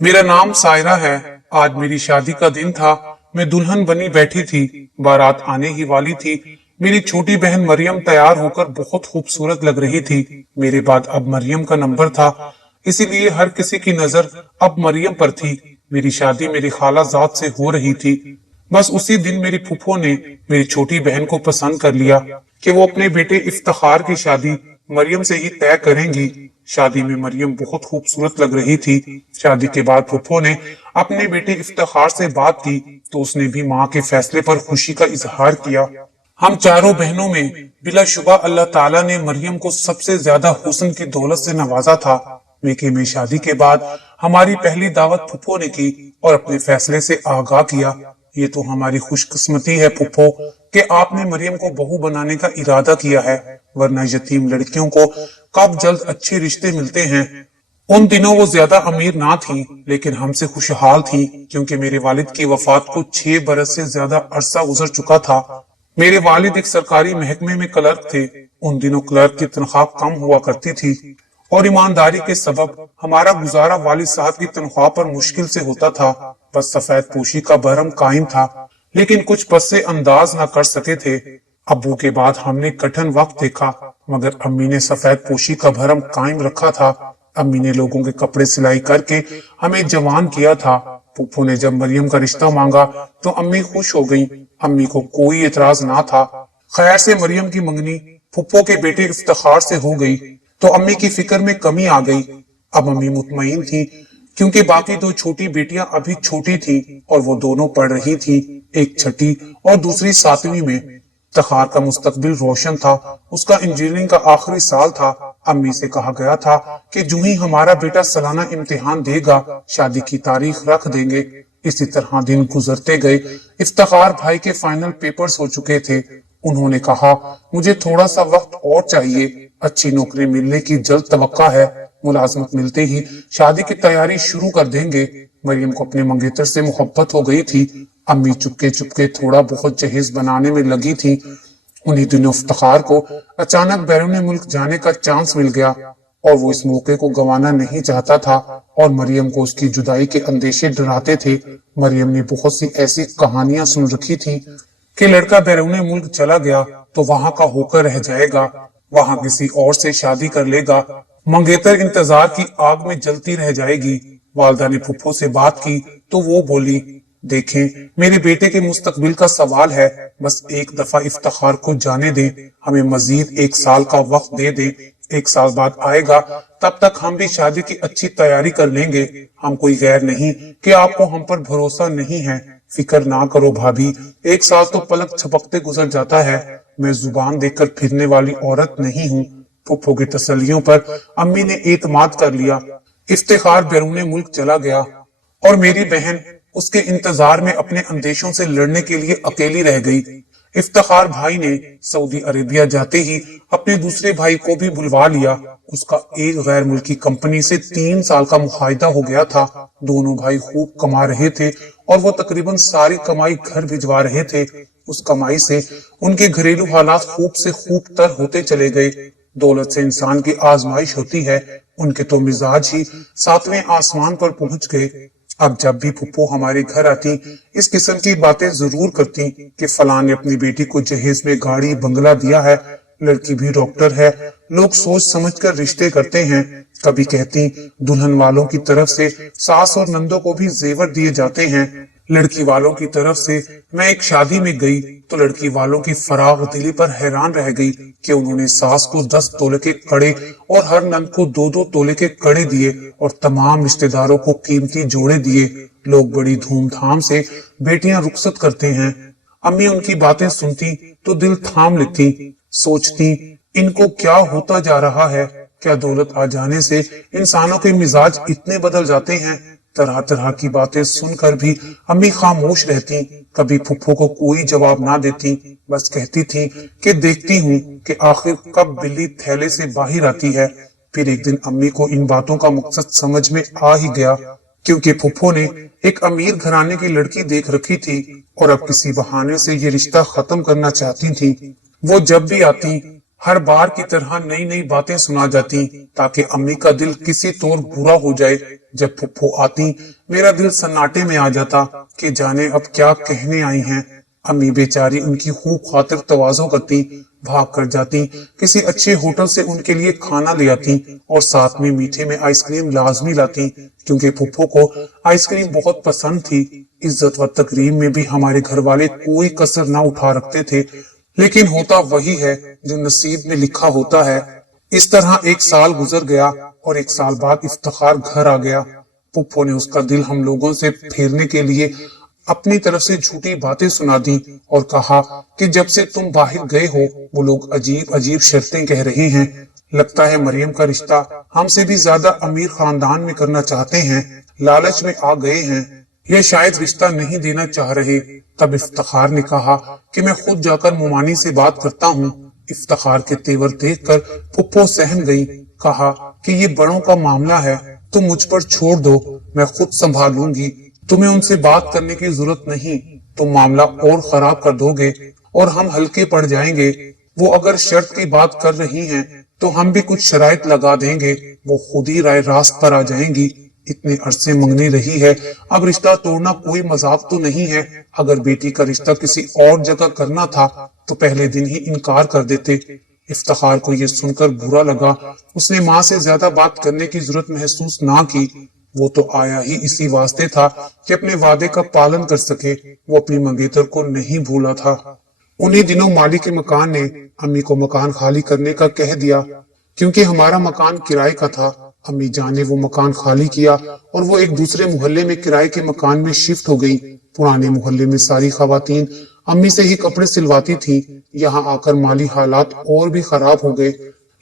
मेरा नाम सायरा है। आज मेरी शादी का दिन था। मैं दुल्हन बनी बैठी थी। बारात आने ही वाली थी। मेरी छोटी बहन मरियम तैयार होकर बहुत खूबसूरत लग रही थी। मेरे बाद अब मरियम का नंबर था, इसीलिए हर किसी की नजर अब मरियम पर थी। मेरी शादी मेरी खाला जात से हो रही थी। बस उसी दिन मेरी फूफो ने मेरी छोटी बहन को पसंद कर लिया कि वो अपने बेटे इफ्तिखार की शादी मरियम से ही तय करेंगी। शादी में मरियम बहुत खूबसूरत लग रही थी। शादी के बाद फूफो ने अपने बेटे इफ्तिखार से बात की तो उसने भी माँ के फैसले पर खुशी का इजहार किया। हम चारों बहनों में बिलाशुबा अल्लाह ताला ने मरियम को सबसे ज्यादा हुस्न की दौलत से नवाजा था। मेके में शादी के बाद हमारी पहली दावत फूफो ने की और अपने फैसले से आगाह किया। ये तो हमारी खुशकिस्मती है फूफो कि आपने मरियम को बहू बनाने का इरादा किया है, वरना यतीम लड़कियों को कब जल्द अच्छे रिश्ते मिलते हैं। उन दिनों वो ज्यादा अमीर ना थी, लेकिन हमसे खुशहाल थी, क्योंकि मेरे वालिद की वफात को 6 बरस से ज्यादा अरसा गुजर चुका था। मेरे वालिद एक सरकारी महकमे में क्लर्क थे। उन दिनों क्लर्क की तनख्वाह कम हुआ करती थी और ईमानदारी के सबब हमारा गुजारा वालिद साहब की तनख्वाह पर मुश्किल से होता था। बस सफेद पोशी का भरम कायम था, लेकिन कुछ पस्से अंदाज न कर सके थे। अब्बू के बाद हमने कठिन वक्त देखा, मगर अम्मी ने सफेद पोशी का भरम कायम रखा था। अम्मी ने लोगों के कपड़े सिलाई करके हमें जवान किया था। फूफू ने जब मरियम का रिश्ता मांगा तो अम्मी खुश हो गई। अम्मी को कोई एतराज ना था। खैर से मरियम की मंगनी फूफो के बेटे इफ्तिखार से हो गई तो अम्मी की फिक्र में कमी आ गई। अब अम्मी मुतमईन थी, क्योंकि बाकी 2 छोटी बेटियां अभी छोटी थी और वो दोनों पढ़ रही थी, एक छठी और दूसरी 7वीं में। इफ्तिखार का मुस्तकबिल रोशन था। उसका इंजीनियरिंग का आखिरी साल था। अम्मी से कहा गया था कि जो ही हमारा बेटा सालाना इम्तिहान देगा, शादी की तारीख रख देंगे। इसी तरह दिन गुजरते गए। इफ्तिखार भाई के फाइनल पेपर्स हो चुके थे। उन्होंने कहा, मुझे थोड़ा सा वक्त और चाहिए। अच्छी नौकरी मिलने की जल्द तवक्का है। मुलाजमत मिलते ही शादी की तैयारी शुरू कर देंगे। मरियम को अपने मंगेतर से मोहब्बत हो गई थी। अम्मी चुपके चुपके थोड़ा बहुत जहेज बनाने में लगी थी। उन्हीं दिनों इफ्तिखार को अचानक बैरून मुल्क जाने का चांस मिल गया और वो इस मौके को गंवाना नहीं चाहता था और मरियम को उसकी जुदाई के अंदेशे डराते थे। मरियम ने बहुत सी ऐसी कहानियां सुन रखी थी कि लड़का बैरून मुल्क चला गया तो वहां का होकर रह जाएगा, वहां किसी और से शादी कर लेगा, मंगेतर इंतजार की आग में जलती रह जाएगी। वालदा ने फुफ्फो से बात की तो वो बोली, देखें, मेरे बेटे के मुस्तकबिल का सवाल है, बस एक दफा इफ्तिखार को जाने दें, हमें मजीद 1 साल का वक्त दे दें। 1 साल बाद आएगा, तब तक हम भी शादी की अच्छी तैयारी कर लेंगे। हम कोई गैर नहीं कि आपको हम पर भरोसा नहीं है। फिक्र ना करो भाभी, 1 साल तो पलक झपकते गुजर जाता है। मैं जुबान देकर फिरने वाली औरत नहीं हूँ। फुफ्फो की तसल्लियों पर अम्मी ने एतमाद कर लिया। इफ्तिखार बैरून मुल्क चला गया और मेरी बहन उसके इंतजार में अपने अंदेशों से लड़ने के लिए अकेली रह गई। इफ्तिखार भाई ने सऊदी अरेबिया जाते ही अपने दूसरे भाई को भी बुलवा लिया। उसका एक गैर मुल्की कंपनी से 3 साल का मुआहिदा हो गया था। दोनों भाई खूब कमा रहे थे और वो तकरीबन सारी कमाई घर भिजवा रहे थे। उस कमाई से उनके घरेलू हालात खूब से खूब तर होते चले गए। दौलत से इंसान की आजमाइश होती है। उनके तो मिजाज ही 7वें आसमान पर पहुंच गए। अब जब भी फुप्पो हमारे घर आती, इस किस्म की बातें जरूर करती कि फलां ने अपनी बेटी को जहेज में गाड़ी बंगला दिया है, लड़की भी डॉक्टर है, लोग सोच समझकर रिश्ते करते हैं। कभी कहती दुल्हन वालों की तरफ से सास और नंदों को भी जेवर दिए जाते हैं। लड़की वालों की तरफ से मैं एक शादी में गई तो लड़की वालों की फराग दिली पर हैरान रह गई कि उन्होंने सास को 10 तोले के कड़े और हर नंद को 2-2 तोले के कड़े दिए और तमाम रिश्तेदारों को कीमती जोड़े दिए। लोग बड़ी धूमधाम से बेटियां रुखसत करते हैं। अम्मी उनकी बातें सुनती तो दिल थाम लेती, सोचती इनको क्या होता जा रहा है। क्या दौलत आ जाने से इंसानों के मिजाज इतने बदल जाते हैं। तरह तरह की बातें सुनकर भी अम्मी खामोश रहती। कभी फुफ्फो को कोई जवाब ना देती, बस कहती थी कि देखती हूँ कि आखिर कब बिल्ली थैले से बाहर आती है। फिर एक दिन अम्मी को इन बातों का मकसद समझ में आ ही गया, क्योंकि फुफ्फो ने एक अमीर घराने की लड़की देख रखी थी और अब किसी बहाने से ये रिश्ता खत्म करना चाहती थी। वो जब भी आती हर बार की तरह नई नई बातें सुना जाती ताकि अम्मी का दिल किसी तौर बुरा हो जाए। जब फुफ्फो आती मेरा दिल सन्नाटे में आ जाता कि जाने अब क्या कहने आई हैं। अम्मी बेचारी उनकी खूब खातिर तवाज़ो करती, भाग कर जाती, किसी अच्छे होटल से उनके लिए खाना ले आती और साथ में मीठे में आइसक्रीम लाजमी लाती, क्योंकि फुफ्फो को आइसक्रीम बहुत पसंद थी। इज्जत व तकरीम में भी हमारे घर वाले कोई कसर ना उठा रखते थे, लेकिन होता वही है जो नसीब में लिखा होता है। इस तरह एक साल गुजर गया और एक साल बाद इफ्तिखार घर आ गया। फुफ्फो ने उसका दिल हम लोगों से फेरने के लिए अपनी तरफ से झूठी बातें सुना दी और कहा कि जब से तुम बाहर गए हो वो लोग अजीब अजीब शर्तें कह रहे हैं। लगता है मरियम का रिश्ता हमसे भी ज्यादा अमीर खानदान में करना चाहते हैं, लालच में आ गए हैं, या शायद रिश्ता नहीं देना चाह रहे। तब इफ्तिखार ने कहा कि मैं खुद जाकर मुमानी से बात करता हूँ। इफ्तिखार के तेवर देखकर फुफ्फो सहम गई। कहा कि ये बड़ों का मामला है, तुम मुझ पर छोड़ दो, मैं खुद संभालूंगी, तुम्हें उनसे बात करने की जरूरत नहीं, तुम मामला और खराब कर दोगे और हम हल्के पड़ जाएंगे। वो अगर शर्त की बात कर रही हैं तो हम भी कुछ शराइत लगा देंगे, वो खुद ही राय रास्त पर आ जाएंगी। इतने अरसे मंगनी रही है, अब रिश्ता तोड़ना कोई मजाक तो नहीं है। अगर बेटी का रिश्ता किसी और जगह करना था तो पहले दिन ही इनकार कर देते। इफ्तिखार को ये सुनकर बुरा लगा। उसने माँ से ज्यादा बात करने की जरूरत महसूस ना की। वो तो आया ही इसी वास्ते था कि अपने वादे का पालन कर सके। वो अपनी मंगेतर को नहीं भूला था। उन्हीं दिनों माली के मकान ने अम्मी को मकान खाली करने का कह दिया, क्योंकि हमारा मकान किराए का था। अम्मी जान ने वो मकान खाली किया और वो एक दूसरे मोहल्ले में किराए के मकान में शिफ्ट हो गई। पुराने मोहल्ले में सारी खवातीन अम्मी से ही कपड़े सिलवाती थी। यहाँ आकर माली हालात और भी खराब हो गए।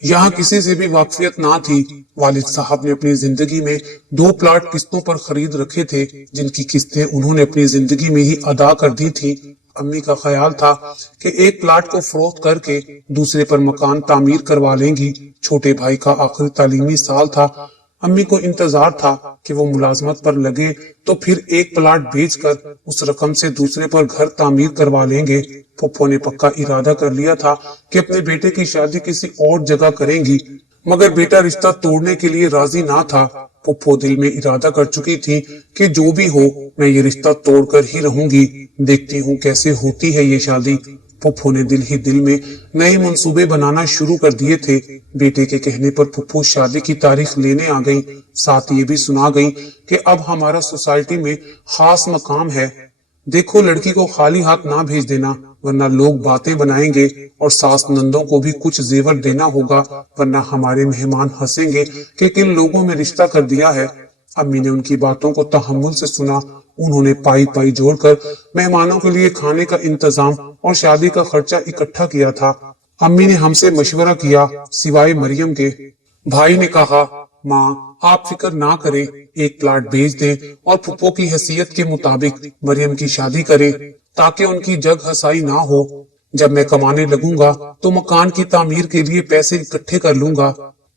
यहाँ किसी से भी वाकफियत ना थी। वालिद साहब ने अपनी जिंदगी में 2 प्लाट किस्तों पर खरीद रखे थे, जिनकी किस्तें उन्होंने अपनी जिंदगी में ही अदा कर दी थी। अम्मी का ख्याल था कि एक प्लाट को फरोख्त करके दूसरे पर मकान तामीर करवा लेंगी। छोटे भाई का आखिरी तालीमी साल था। अम्मी को इंतजार था कि वो मुलाजमत पर लगे तो फिर एक प्लाट बेचकर उस रकम से दूसरे पर घर तामीर करवा लेंगे। फुफ्फो ने पक्का इरादा कर लिया था कि अपने बेटे की शादी किसी और जगह करेंगी, मगर बेटा रिश्ता तोड़ने के लिए राजी ना था। फुफ्फो दिल में इरादा कर चुकी थी कि जो भी हो मैं ये रिश्ता तोड़कर ही रहूंगी, देखती हूँ कैसे होती है ये शादी। फुफ्फो ने दिल ही दिल में नए मंसूबे बनाना शुरू कर दिए थे। बेटे के कहने पर फुफ्फो शादी की तारीख लेने आ गई। साथ ये भी सुना गई कि अब हमारा सोसाइटी में खास मकाम है, देखो लड़की को खाली हाथ ना भेज देना, वरना लोग बातें बनाएंगे और सास नंदों को भी कुछ जेवर देना होगा, वरना हमारे मेहमान हंसेंगे कि किन लोगों में रिश्ता कर दिया है। अम्मी ने उनकी बातों को तहम्मुल से सुना। उन्होंने पाई पाई जोड़कर मेहमानों के लिए खाने का इंतजाम और शादी का खर्चा इकट्ठा किया था। अम्मी ने हमसे मशवरा किया सिवाय मरियम के। भाई ने कहा, माँ आप फिक्र ना करें, एक प्लाट बेच दें और फुफ्फो की हैसियत के मुताबिक मरियम की शादी करें, ताकि उनकी जग हसाई ना हो। जब मैं कमाने लगूंगा तो मकान की तामीर के लिए पैसे इकट्ठे कर लूंगा।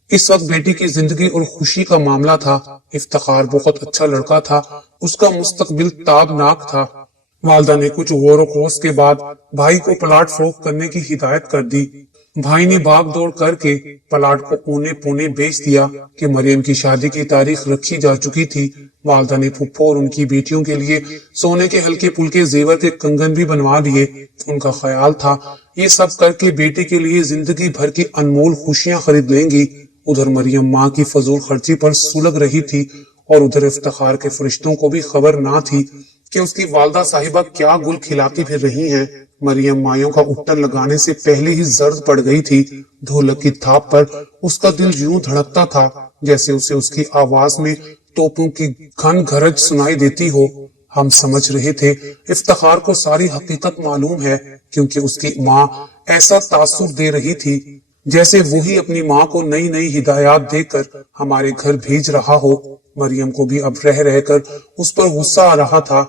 इस वक्त बेटी की जिंदगी और खुशी का मामला था। इफ्तिखार बहुत अच्छा लड़का था, उसका मुस्तकबिल ताबनाक था। वालदा ने कुछ गौर व खोज के बाद भाई को प्लाट फरोख्त करने की हिदायत कर दी। भाई ने भाग दौड़ करके प्लाट को औने पौने बेच दिया कि मरियम की शादी की तारीख रखी जा चुकी थी। वालदा ने फुफ्फो और उनकी बेटियों के लिए सोने के हल्के पुल्के जेवर के कंगन भी बनवा दिए। उनका ख्याल था ये सब करके बेटे के लिए जिंदगी भर की अनमोल खुशियां खरीद लेंगी। उधर मरियम माँ की फजूल खर्ची पर सुलग रही थी और उधर इफ्तिखार के फरिश्तों को भी खबर ना थी कि उसकी वालदा साहिबा क्या गुल खिलाती फिर रही हैं। मरियम मायों का उपटन लगाने से पहले ही जर्द पड़ गई थी। ढोलक की थाप पर उसका दिल यूं धड़कता था जैसे उसे उसकी आवाज में तोपों की घन गरज सुनाई देती हो। हम समझ रहे थे इफ्तिखार को सारी हकीकत मालूम है, क्योंकि उसकी माँ ऐसा तासुर दे रही थी जैसे वही अपनी माँ को नई नई हिदायत देकर हमारे घर भेज रहा हो। मरियम को भी अब रह रहकर उस पर गुस्सा आ रहा था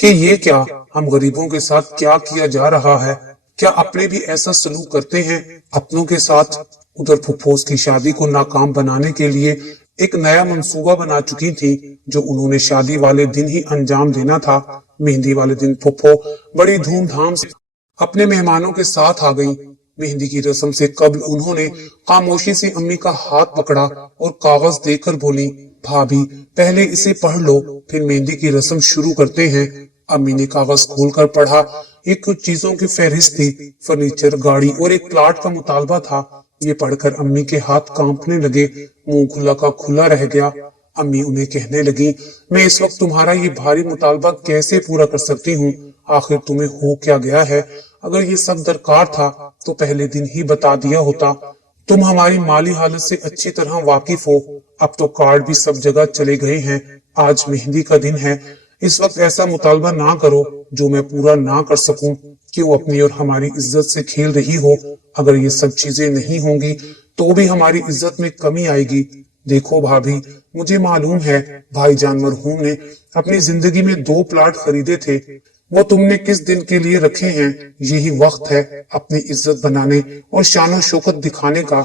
कि ये क्या, हम गरीबों के साथ क्या किया जा रहा है, क्या अपने भी ऐसा सलूक करते हैं अपनों के साथ। उधर फुफ्फोस की शादी को नाकाम बनाने के लिए एक नया मंसूबा बना चुकी थी, जो उन्होंने शादी वाले दिन ही अंजाम देना था। मेहंदी वाले दिन फुफ्फो बड़ी धूमधाम से अपने मेहमानों के साथ आ गई। मेहंदी की रस्म से कबल उन्होंने खामोशी से अम्मी का हाथ पकड़ा और कागज देकर बोली, भाभी पहले इसे पढ़ लो, फिर मेहंदी की रस्म शुरू करते हैं। अम्मी ने कागज खोलकर पढ़ा। एक कुछ चीजों की फहरिस्त थी, फर्नीचर, गाड़ी और एक प्लाट का मुतालबा था। ये पढ़कर अम्मी के हाथ कांपने लगे, मुंह खुला का खुला रह गया। अम्मी उन्हें कहने लगी, मैं इस वक्त तुम्हारा ये भारी मुतालबा कैसे पूरा कर सकती हूँ? आखिर तुम्हें हो क्या गया है? अगर ये सब दरकार था तो पहले दिन ही बता दिया होता। तुम हमारी माली हालत से अच्छी तरह वाकिफ हो। अब तो कार्ड भी सब जगह चले गए हैं। आज मेहंदी का दिन है। इस वक्त ऐसा मुतालबा ना करो जो मैं पूरा ना कर सकूं। क्यों अपनी और हमारी इज्जत से खेल रही हो? अगर ये सब चीजें नहीं होंगी तो भी हमारी इज्जत में कमी आएगी। देखो भाभी, मुझे मालूम है भाईजान मरहूम ने अपनी जिंदगी में 2 प्लाट खरीदे थे। वो तुमने किस दिन के लिए रखे हैं? यही वक्त है अपनी इज्जत बनाने और शान शौकत दिखाने का।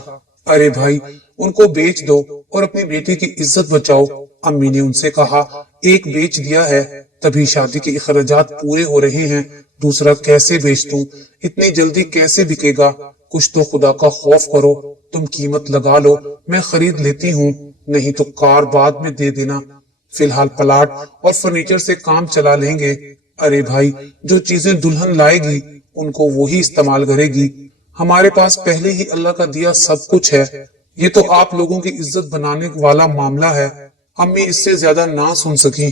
अरे भाई, उनको बेच दो और अपनी बेटी की इज्जत बचाओ। अम्मी ने उनसे कहा, एक बेच दिया है, तभी शादी के अखराजात पूरे हो रहे हैं। दूसरा कैसे बेच दूं? इतनी जल्दी कैसे बिकेगा? कुछ तो खुदा का खौफ करो। तुम कीमत लगा लो, मैं खरीद लेती हूँ, नहीं तो कार बाद में दे देना। फिलहाल प्लाट और फर्नीचर से काम चला लेंगे। अरे भाई, जो चीजें दुल्हन लाएगी उनको वही इस्तेमाल करेगी। हमारे पास पहले ही अल्लाह का दिया सब कुछ है। ये तो आप लोगों की इज्जत बनाने वाला मामला है। अम्मी इससे ज्यादा ना सुन सकी।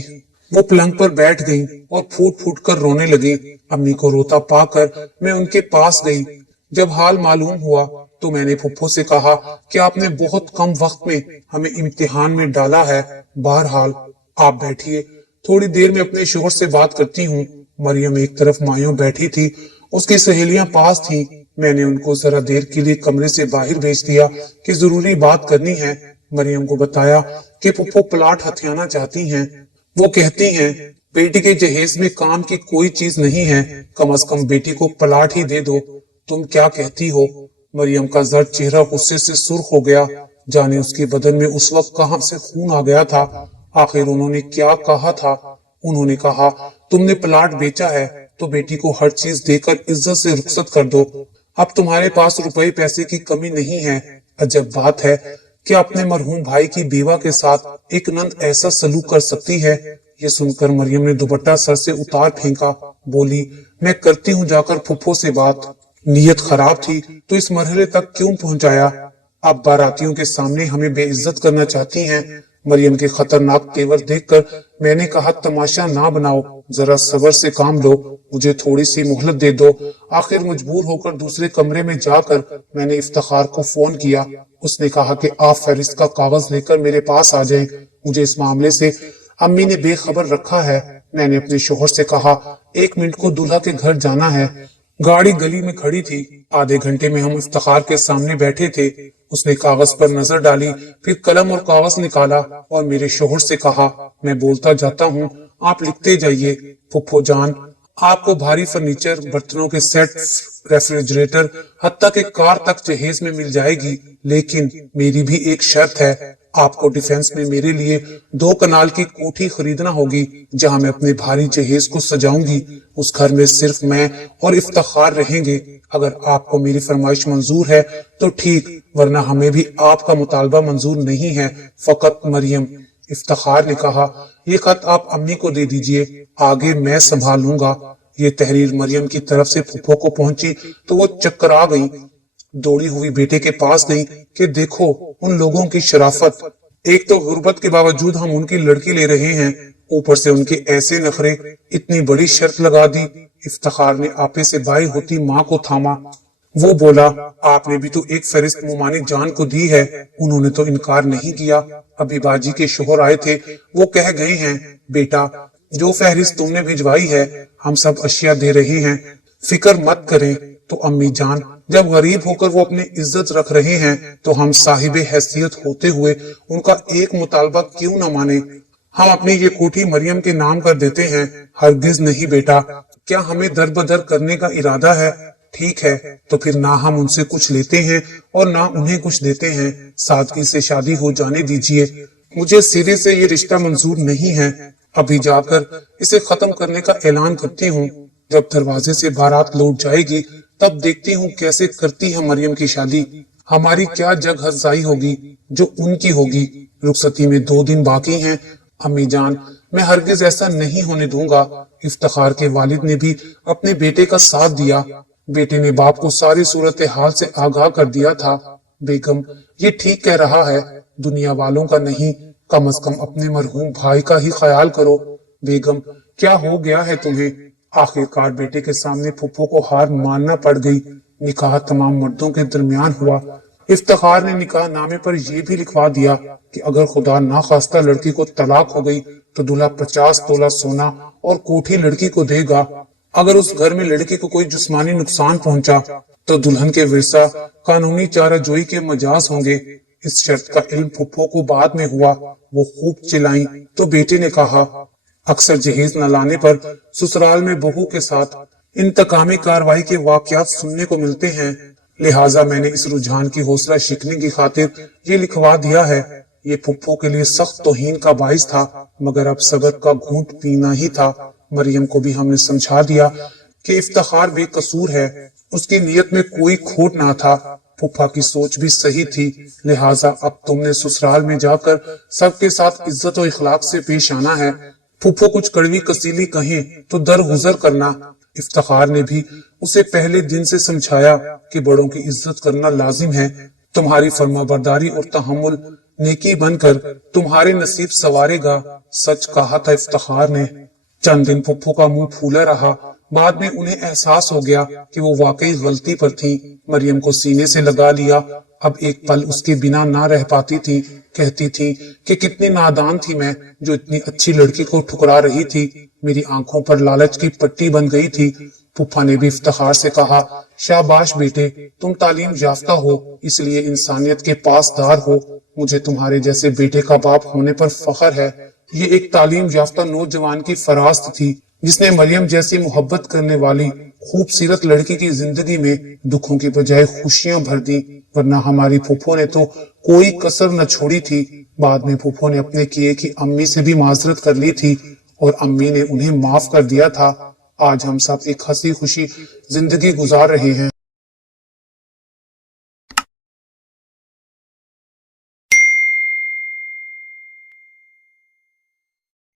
वो पलंग पर बैठ गई और फूट फूट कर रोने लगी। अम्मी को रोता पाकर मैं उनके पास गई। जब हाल मालूम हुआ तो मैंने फुफ्फो से कहा कि आपने बहुत कम वक्त में हमें इम्तिहान में डाला है। बहरहाल आप बैठिए, थोड़ी देर में अपने शोहर से बात करती हूँ। मरियम एक तरफ मायूं बैठी थी, उसकी सहेलियां पास थी। मैंने उनको जरा देर के लिए कमरे से बाहर भेज दिया कि जरूरी बात करनी है। मरियम को बताया कि फुफ्फो प्लाट हथियाना चाहती हैं। वो कहती हैं, बेटी के जहेज में काम की कोई चीज नहीं है, कम से कम बेटी को प्लाट ही दे दो। तुम क्या कहती हो? मरियम का जर्द चेहरा गुस्से से सुर्ख हो गया। जाने उसके बदन में उस वक्त कहां से खून आ गया था। आखिर उन्होंने क्या कहा था? उन्होंने कहा, तुमने प्लाट बेचा है तो बेटी को हर चीज देकर इज्जत से रुखसत कर दो। अब तुम्हारे पास रुपए पैसे की कमी नहीं है। अजब बात है कि अपने मरहूम भाई की बेवा के साथ एक नंद ऐसा सलूक कर सकती है। ये सुनकर मरियम ने दुपट्टा सर से उतार फेंका। बोली, मैं करती हूँ जाकर फुफ्फो से बात। नीयत खराब थी तो इस मरहले तक क्यों पहुंचाया? अब बारातियों के सामने हमें बेइज्जत करना चाहती हैं। मरियम के खतरनाक तेवर देखकर मैंने कहा, तमाशा ना बनाओ, जरा सब्र से काम लो, मुझे थोड़ी सी मोहलत दे दो। आखिर मजबूर होकर दूसरे कमरे में जाकर मैंने इफ्तिखार को फोन किया। उसने कहा कि आप फहरिस्त का कागज लेकर मेरे पास आ जाएं। मुझे इस मामले से अम्मी ने बेखबर रखा है। मैंने अपने शोहर से कहा, 1 मिनट को दूल्हा के घर जाना है। गाड़ी गली में खड़ी थी। आधे घंटे में हम इफ्तिखार के सामने बैठे थे। उसने कागज पर नजर डाली, फिर कलम और कागज निकाला और मेरे शोहर से कहा, मैं बोलता जाता हूँ, आप लिखते जाइए। फुफ्फो जान, आपको भारी फर्नीचर, बर्तनों के सेट, रेफ्रिजरेटर, हत्ता के कार तक जहेज में मिल जाएगी, लेकिन मेरी भी एक शर्त है। आपको डिफेंस में मेरे लिए 2 कनाल की कोठी खरीदना होगी, जहां मैं अपने भारी जहेज को सजाऊंगी। उस घर में सिर्फ मैं और इफ्तिखार रहेंगे। अगर आपको मेरी फरमाइश मंजूर है तो ठीक, वरना हमें भी आपका मुतालबा मंजूर नहीं है। फकत मरियम। इफ्तिखार ने कहा, ये खत आप अम्मी को दे दीजिए, आगे मैं संभाल लूंगा। ये तहरीर मरियम की तरफ से फुफ्फो को पहुंची तो वो चक्करा गई। दौड़ी हुई बेटे के पास गई कि देखो उन लोगों की शराफत। एक तो गुर्बत के बावजूद हम उनकी लड़की ले रहे हैं, ऊपर से उनके ऐसे नखरे। इतनी बड़ी शर्त लगा दी। इफ्तिखार ने आपे से बाई होती माँ को थामा। वो बोला, आपने भी तो एक फहरिस्त मुमानी जान को दी है। उन्होंने तो इनकार नहीं किया। अभी बाजी के शोहर आए थे, वो कह गए हैं, बेटा जो फहरिस्त तुमने भिजवाई है हम सब अशिया दे रहे हैं, फिक्र मत करें। तो अम्मी जान, जब गरीब होकर वो अपनी इज्जत रख रहे हैं तो हम साहिबे हैसियत होते हुए उनका एक मुतालबा क्यों न माने? हम अपनी ये कोठी मरियम के नाम कर देते हैं। हरगिज नहीं बेटा। क्या हमें दर बदर करने का इरादा है? ठीक है, तो फिर ना हम उनसे कुछ लेते हैं और ना उन्हें कुछ देते हैं। सादगी से शादी हो जाने दीजिए। मुझे सिरे से ये रिश्ता मंजूर नहीं है। अभी जाकर इसे खत्म करने का ऐलान करती हूँ। जब दरवाजे से बारात लौट जाएगी तब देखती हूँ कैसे करती है मरियम की शादी। हमारी क्या जग हंसाई होगी जो उनकी होगी। रुखसती में 2 दिन बाकी हैं। अम्मी जान, मैं हरगिज ऐसा नहीं होने दूंगा। इफ्तिखार के वालिद ने भी अपने बेटे का साथ दिया। बेटे ने बाप को सारी सूरत हाल से आगाह कर दिया था। बेगम, ये ठीक कह रहा है, दुनिया वालों का नहीं, कम अज कम अपने मरहूम भाई का ही ख्याल करो। बेगम, क्या हो गया है तुम्हें? आखिरकार बेटे के सामने फुप्पो को हार मानना पड़ गई। निकाह तमाम मर्दों के दरमियान हुआ। इफ्तिखार ने निकाह नामे पर यह भी लिखवा दिया कि अगर खुदा ना खास्ता लड़की को तलाक हो गई तो दूल्हा 50 तोला सोना और कोठी लड़की को देगा। अगर उस घर में लड़की को कोई जिस्मानी नुकसान पहुंचा तो दुल्हन के विरसा कानूनी चाराजोई के मजाज होंगे। इस शर्त का इल्म फुप्पो को बाद में हुआ। वो खूब चिल्लाई तो बेटे ने कहा, अक्सर जहेज न लाने पर ससुराल में बहू के साथ इंतकामी कार्रवाई के वाकयात सुनने को मिलते हैं। लिहाजा मैंने इस रुझान की हौसला शिकने की खातिर ये लिखवा दिया है। ये फुप्पो के लिए सख्त तौहीन का बाइस था, मगर अब सब्र का घूंट पीना ही था। मरियम को भी हमने समझा दिया कि इफ्तिखार बेकसूर है, उसकी नीयत में कोई खोट ना था। फुप्पा की सोच भी सही थी। लिहाजा अब तुमने ससुराल में जाकर सबके साथ इज्जत और इखलाक से पेश आना है। फुप्पो कुछ कड़वी कसीली कहें तो दरगुजर करना। इफ्तिखार ने भी उसे पहले दिन से समझाया कि बड़ों की इज्जत करना लाजिम है। तुम्हारी फर्माबरदारी और तहम्मुल नेकी बनकर तुम्हारे नसीब संवारेगा। सच कहा था इफ्तिखार ने। चंद दिन फुप्पो का मुंह फूला रहा। बाद में उन्हें एहसास हो गया कि वो वाकई गलती पर थी। मरियम को सीने से लगा लिया। अब एक पल उसके बिना ना रह पाती थी। कहती थी कि कितनी नादान थी मैं, जो इतनी अच्छी लड़की को ठुकरा रही थी। मेरी आंखों पर लालच की पट्टी बन गई थी। फुप्पा ने भी इफ्तिखार से कहा, शाबाश बेटे, तुम तालीम याफ्ता हो, इसलिए इंसानियत के पासदार हो। मुझे तुम्हारे जैसे बेटे का बाप होने पर फख्र है। ये एक तालीम याफ्ता नौजवान की फरास्त थी जिसने मरियम जैसी मोहब्बत करने वाली खूबसूरत लड़की की जिंदगी में दुखों की बजाय खुशियां भर दी। वरना हमारी फुप्पो ने तो कोई कसर न छोड़ी थी। बाद में फुप्पो ने अपने किए की अम्मी से भी माजरत कर ली थी और अम्मी ने उन्हें माफ कर दिया था। आज हम सब एक हंसी खुशी जिंदगी गुजार रहे हैं।